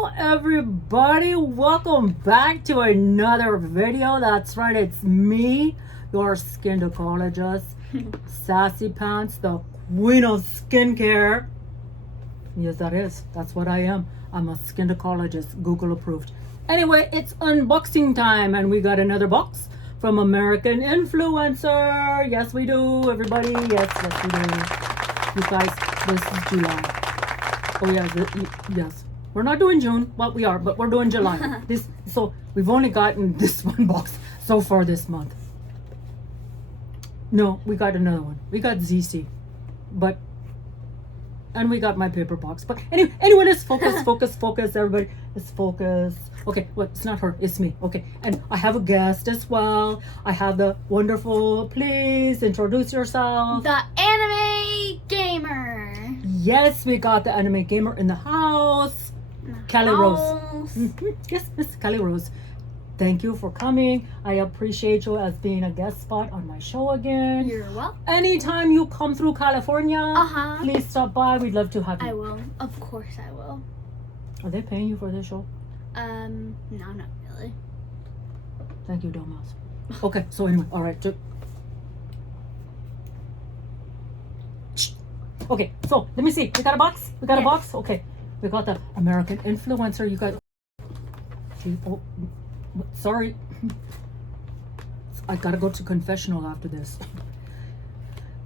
Hello everybody, welcome back to another video. That's right, it's me, your skin gynecologist, Sassy Pants, the queen of skincare. Yes, that's what I am. I'm a skin gynecologist, Google approved. Anyway, it's unboxing time and we got another box from American Influencer. Yes we do, everybody. Yes we do. You guys, this is July. Oh yes. We're not doing June, well we are, but we're doing July. So we've only gotten this one box so far this month. No, we got another one. We got ZC, and we got my paper box. But anyway, let's focus, everybody. Let's focus. Okay, well, it's not her, it's me. Okay, and I have a guest as well. I have the wonderful, please introduce yourself. The anime gamer. Yes, we got the anime gamer in the house. Cali Rose. Yes, Miss Cali Rose. Thank you for coming. I appreciate you as being a guest spot on my show again. You're welcome. Anytime you come through California, please stop by. We'd love to have you. I will. Of course I will. Are they paying you for this show? No, not really. Thank you, dumbass. Okay, so anyway, all right. Okay, so let me see. We got a box? We got a box? Okay. We got the American Influencer. You got... Oh, sorry. I gotta go to confessional after this.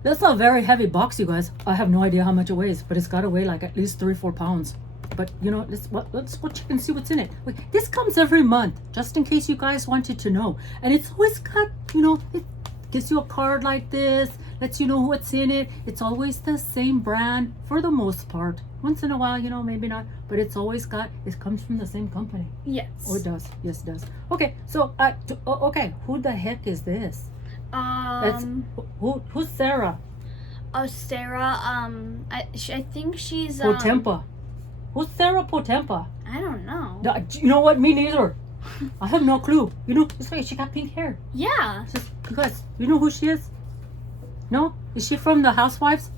That's a very heavy box, you guys. I have no idea how much it weighs, but it's gotta weigh like at least 3 or 4 pounds. But you know, let's go check and see what's in it. Wait, this comes every month, just in case you guys wanted to know. And it's always got, you know, it gives you a card like this, lets you know what's in it. It's always the same brand for the most part. Once in a while, you know, maybe not, but it's always got, it comes from the same company. Yes. Oh, it does. Yes, it does. Okay, so, okay, who the heck is this? Who's Sarah? Oh, Sarah, I think she's, Potempa. Who's Sarah Potempa? I don't know. You know what? Me neither. I have no clue. You know, it's like she got pink hair. Yeah. Just, you guys, you know who she is? No? Is she from the Housewives?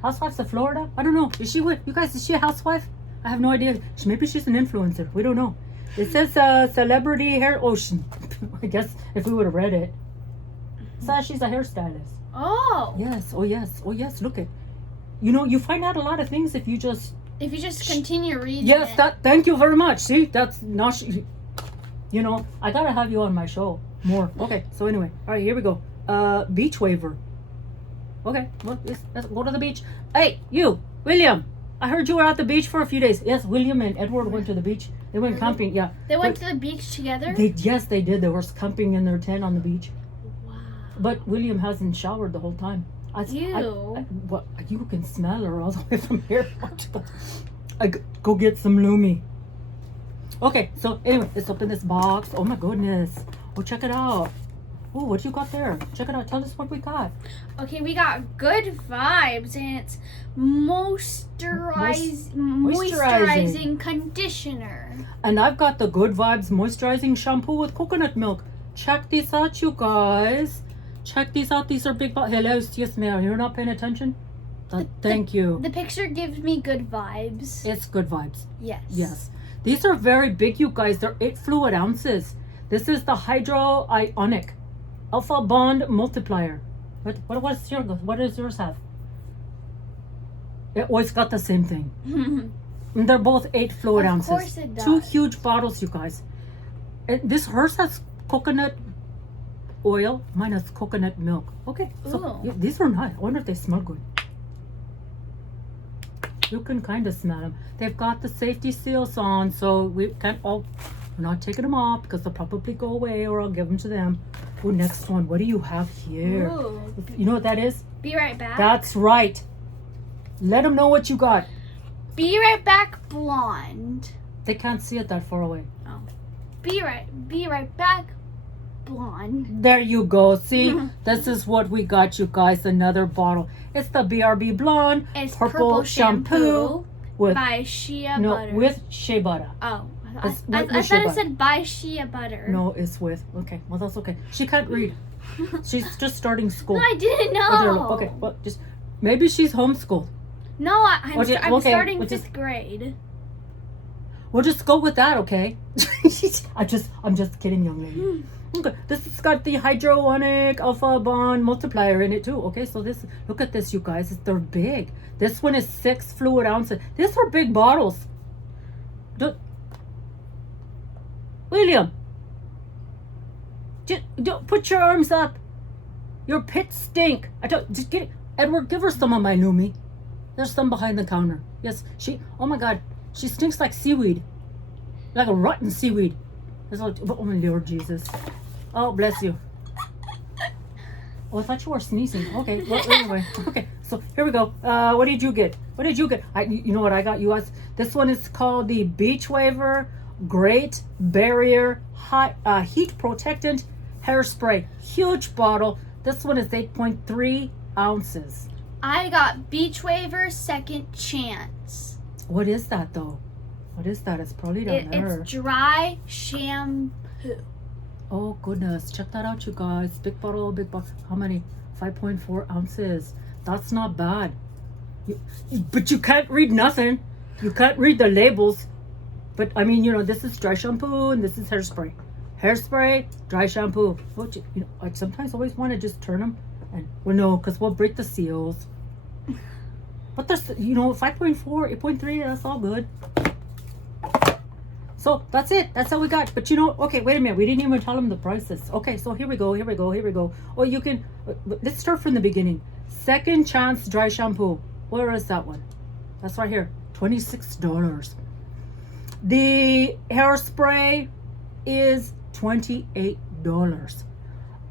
Housewives of Florida? I don't know. Is she with you guys? Is she a housewife? I have no idea. Maybe she's an influencer. We don't know. It says celebrity hair ocean. I guess if we would have read it. So she's a hairstylist. Oh. Yes. Oh yes. Oh yes. Look at. You know, you find out a lot of things if you just continue reading. Yes. Thank you very much. See, that's not. You know, I gotta have you on my show more. Okay. So anyway, all right. Here we go. Beachwaver. Okay, well, let's go to the beach. Hey, you, William. I heard you were at the beach for a few days. Yes, William and Edward went to the beach. They went camping, yeah. They went to the beach together? Yes, they did. They were camping in their tent on the beach. Wow. But William hasn't showered the whole time. What? You can smell her all the way from here. Go get some Lumi. Okay, so anyway, let's open this box. Oh my goodness. Oh, check it out. Oh, what you got there? Check it out. Tell us what we got. Okay, we got Good Vibes, and it's moisturizing conditioner. And I've got the Good Vibes moisturizing shampoo with coconut milk. Check these out, you guys. Check these out. These are big bottles. Hello, yes, ma'am. You're not paying attention? Thank you. The picture gives me good vibes. It's Good Vibes. Yes. Yes. These are very big, you guys. They're 8 fluid ounces. This is the Hydro Ionic Alpha Bond Multiplier. What does yours have? It always got the same thing. And they're both 8 fluid ounces. Of course it does. 2 huge bottles, you guys. Hers has coconut oil. Mine has coconut milk. Okay, so these are nice. I wonder if they smell good. You can kind of smell them. They've got the safety seals on, so we can't all. We're not taking them off because they'll probably go away, or I'll give them to them. Oh, next one. What do you have here? Ooh. You know what that is? Be Right Back. That's right. Let them know what you got. Be Right Back Blonde. They can't see it that far away. Oh. Be Right Back Blonde. There you go. See, this is what we got, you guys. Another bottle. It's the BRB Blonde. It's purple shampoo with by Shea Butter. With Shea Butter. Oh. I thought it said by Shea Butter. No, it's with. Okay, well that's okay. She can't read. She's just starting school. No, I didn't know. Okay, well just maybe she's homeschooled. No, I'm starting 5th grade. we'll just go with that, okay? I'm just kidding, young lady. Okay, this has got the hydronic alpha bond multiplier in it too. Okay, so this, look at this, you guys. They're big. This one is 6 fluid ounces. These are big bottles. William, don't put your arms up. Your pits stink. I don't, just get it. Edward, give her some of my Lumi. There's some behind the counter. Yes, oh my God, she stinks like seaweed. Like a rotten seaweed. Oh my Lord Jesus. Oh, bless you. Oh, I thought you were sneezing. Okay, well, anyway. Okay, so here we go. What did you get? What did you get? You know what I got you guys? This one is called the Beachwaver Great Barrier Heat Protectant Hairspray. Huge bottle. This one is 8.3 ounces. I got Beachwaver Second Chance. What is that though? What is that? It's probably down there. It's dry shampoo. Oh goodness, check that out, you guys. Big bottle, big box. How many? 5.4 ounces. That's not bad. But you can't read nothing. You can't read the labels. But I mean, you know, this is dry shampoo and this is hairspray. Hairspray, dry shampoo. You know, I sometimes always want to just turn them. And well, no, because we'll break the seals. But there's, you know, 5.4, 8.3, that's all good. So that's it. That's all we got. But you know, okay, wait a minute. We didn't even tell them the prices. Okay, so here we go. Here we go. Here we go. Oh, you can, let's start from the beginning. Second Chance dry shampoo. Where is that one? That's right here. $26. The hairspray is $28.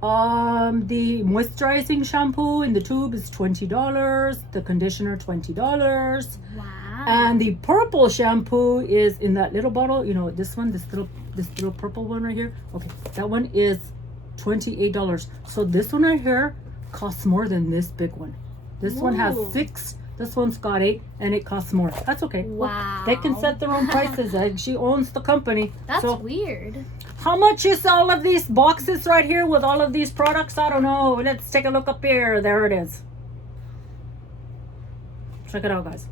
The moisturizing shampoo in the tube is $20. The conditioner $20. Wow. And the purple shampoo is in that little bottle. You know, this one, this little purple one right here. Okay, that one is $28. So this one right here costs more than this big one. This one has 6. This one's got 8, and it costs more. That's okay. Wow. Well, they can set their own prices. And she owns the company. That's so, weird. how much is all of these boxes right here with all of these products? I don't know. Let's take a look up here. There it is. Check it out, guys.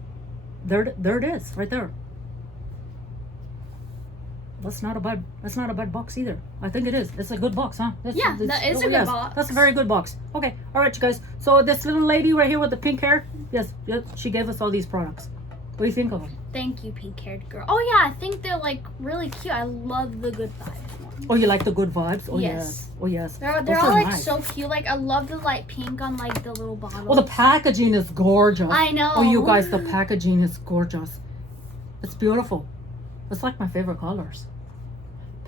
There it is, right there. That's not a bad box either. I think it is. It's a good box, huh? That is a good box. That's a very good box. Okay, all right, you guys. So this little lady right here with the pink hair, yes, she gave us all these products. What do you think of them? Thank you, pink-haired girl. Oh yeah, I think they're like really cute. I love the Good Vibes ones. Oh, you like the Good Vibes? Oh yes. Oh yes. They're all like nice. So cute. Like I love the light pink on like the little bottle. Oh, the packaging is gorgeous. I know. Oh, you guys, the packaging is gorgeous. It's beautiful. It's like my favorite colors.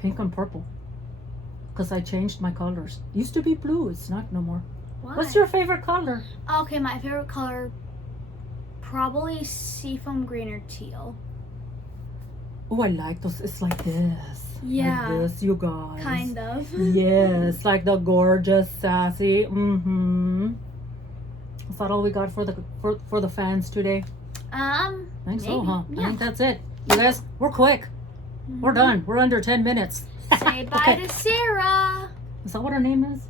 Pink and purple. Because I changed my colors. Used to be blue. It's not no more. Why? What's your favorite color? Okay, my favorite color probably seafoam green or teal. Oh, I like those. It's like this. Yeah. Like this, you guys. Kind of. Yes, like the gorgeous Sassy. Mm-hmm. Is that all we got for the fans today? I think so, huh? Yeah. I think that's it. You guys, we're quick. We're done. We're under 10 minutes. Say bye to Sarah. Is that what her name is?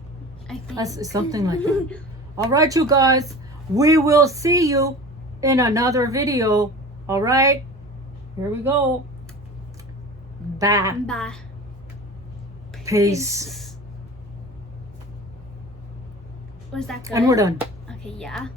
I think. That's something like that. All right, you guys. We will see you in another video. All right. Here we go. Bye. Bye. Peace. Was that good? And we're done. Okay, yeah.